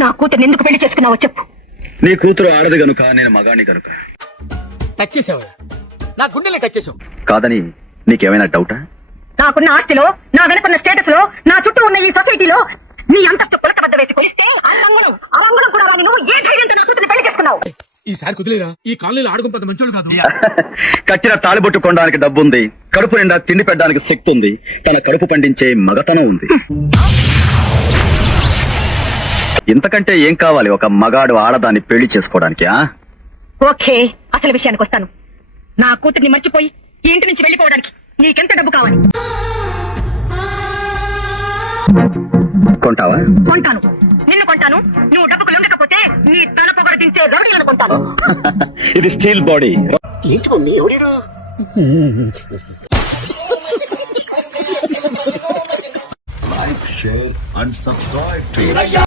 నా కూతురు ఎందుకు పెళ్లి చేసుకున్నావో చెప్పు. నీ కూతురు ఆడది గనుక, నేను మగాణ్ణి గనుక. టచ్ చేసావా? నా గుండెల్ని టచ్ చేసావు. కాదని నీకేమైనా డౌటా? నాకున్న ఆస్తిలో, నా వెనుకున్న స్టేటస్ లో, నా చుట్టూ ఉన్న ఈ సొసైటీలో నీ అంతస్తు పులకబద్ద వేసి కొలిస్తే అవంగులం కూడా రాని నువ్వు ఏ ధైర్యంతో నా కూతురు పెళ్లి చేసుకున్నావు? ఈసారి కుదిలేరా? ఈ కాలనీలో ఆడుకుని మంచోడు కాదు. కట్టిన తాళిబొట్టు కొనడానికి డబ్బుంది, కడుపు నిండా తిండి పెట్టడానికి శక్తి ఉంది, తన కడుపు పండించే మగతనం ఉంది. ఇంతకంటే ఏం కావాలి ఒక మగాడు ఆడదాన్ని పెళ్లి చేసుకోవడానికి? ఓకే, అసలు విషయానికి వస్తాను. నా కూతుర్ని మర్చిపోయి ఈ ఇంటి నుంచి వెళ్లిపోవడానికి నీకెంత డబ్బు కావాలి? కొంటావా? కొంటాను, నిన్ను కొంటాను. నువ్వు డబ్బుకు లొంగకపోతే నీ తల పొగరు దించే రౌడీ అనుకుంటాను. ఇది స్టీల్ బాడీ. ఏంటి మమ్మీ ఎవడాడు? Like, share and subscribe to